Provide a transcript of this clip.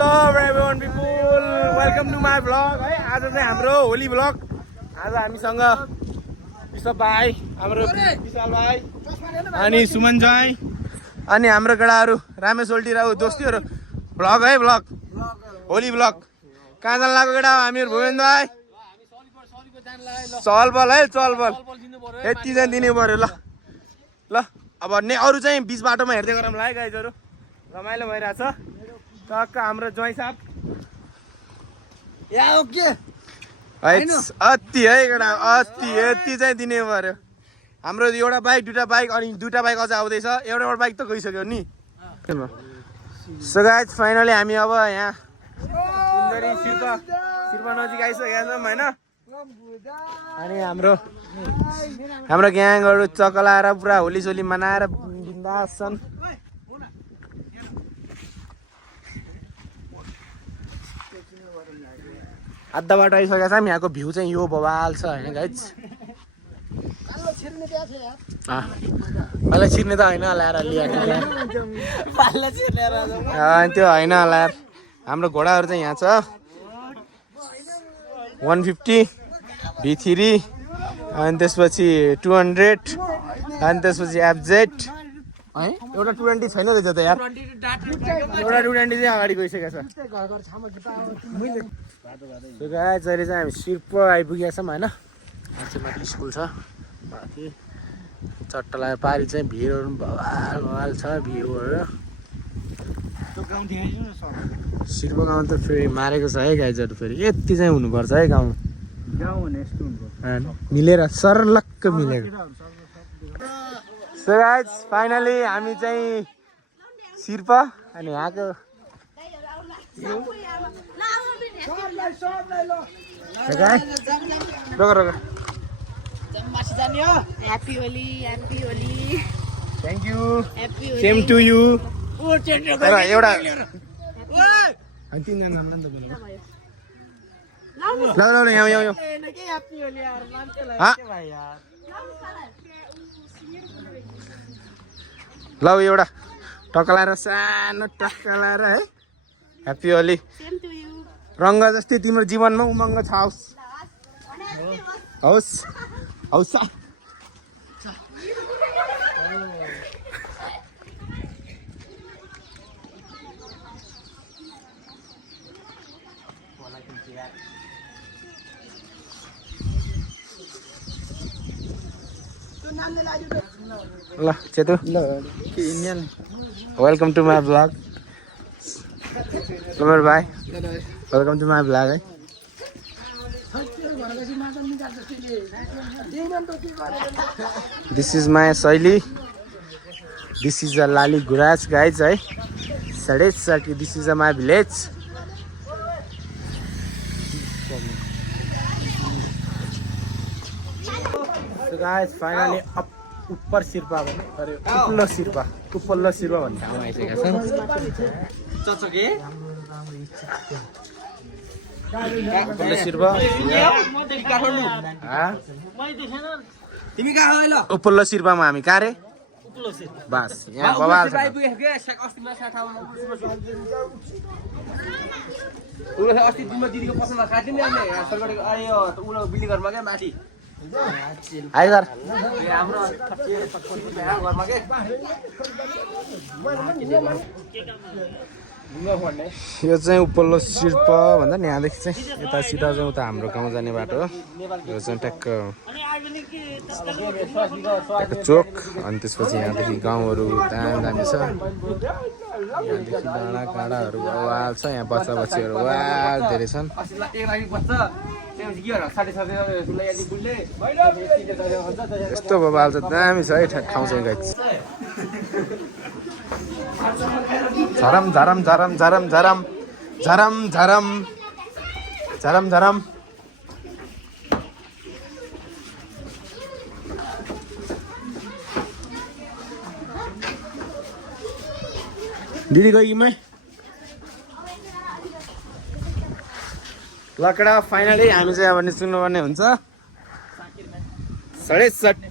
up everyone people, welcome to my vlog है। आज चाहिँ हाम्रो होली भ्लग। आज हामीसँग विश्व भाइ, हाम्रो विशाल भाइ अनि सुमन भाइ अनि हाम्रो केटाहरू रामेश ओल्टिराउ दोस्तीहरू भ्लग है, भ्लग होली भ्लग। कहाँ जान लाग्यो केटा हामीहरू? भूपेन्द्र भाइ चलबल है, चलबल यति चाहिँ दिनु पर्यो। ल ल अब अरू चाहिँ बिच बाटोमा हेर्दै गरौँला है गाइजहरू। रमाइलो भइरहेछ। टक्क हाम्रो ज्वाइँ साहब अति है केटा, अति यति चाहिँ दिने पर्यो। हाम्रो एउटा बाइक दुईटा बाइक अनि दुईटा बाइक अझ आउँदैछ। एउटा बाइक त गइसक्यो नि। सो गाइज फाइनली हामी अब यहाँ सुन्दरी शिर्पा नजिक आइसकेका छौँ होइन। अनि हाम्रो ग्याङहरू चकलाएर पुरा होली सोली मनाएर बिन्दास छन्। आधा बाटो आइसकेको छ। यहाँको भ्यू चाहिँ यो बवाल छ होइन गाइज। पहिला छिर्ने त होइन होला यार, त्यो होइन होला यार। हाम्रो घोडाहरू चाहिँ यहाँ छ 150 V3 अनि त्यसपछि 200 अनि त्यसपछि एफजेड है। एउटा 220 छैन रहेछ त यार, एउटा 220 चाहिँ अगाडि गइसकेको छ। गाइस अहिले चाहिँ हामी शिर्पा आइपुगेका छौँ होइन। माथि स्कुल छ माथि चट्टा लगाएर पारि चाहिँ भिडहरू बवाल छ। भ्यूहरू शिर्पा गाउँ त फेरि मारेको छ है गाइजहरू। फेरि यति चाहिँ हुनुपर्छ है गाउँ मिलेर सरलक्क मिलेको। सो गाइज फाइनली हामी चाहिँ शिर्पा अनि यहाँको Happy Holi. Thank you, same to you. एउटा तिनजना ल यहाँ ल एउटा टक्का लाएर, सानो टक्का लाएर है। ह्याप्पी होली। रङ्ग जस्तै तिम्रो जीवनमा उमङ्ग छ होस् हौस्। ल Chetu, welcome to my blog. Kumar भाइ वेलकम टु माई ब्लग है। This is my Shaili, this is a लाली गुराज गाइज है। सडेसठी this is a my village. Guys finally उप्पर शिर्पा अरे उपल्लो शिर्पा भन्ने ठाउँमा आइसकेका छन्। उपल्लो शिर्पा उपल्लो शिर्पामा हामी कहाँ रे बास यहाँ बवाल छ। हाई सर यो चाहिँ उपल्लो शिर्पा भन्दा नि यहाँदेखि चाहिँ यता सिधा चाहिँ उता हाम्रो गाउँ जाने बाटो हो। यो चाहिँ ट्याक्क चोक अनि त्यसपछि यहाँदेखि गाउँहरू दामी दामी छ। यहाँदेखि डाँडा काँडाहरू बवाल छ। यहाँ बच्चा बच्चीहरू वाल धेरै छन्। यस्तो बवाल छ, दामी छ है ठाउँ चाहिँ गाइस। झरम झरम झरम झरम झरम झरम झरम झरम झरम। दिदी गई मैं लकडा फाइनली हामी चाहिँ अब निस्किनुपर्ने हुन्छ। 60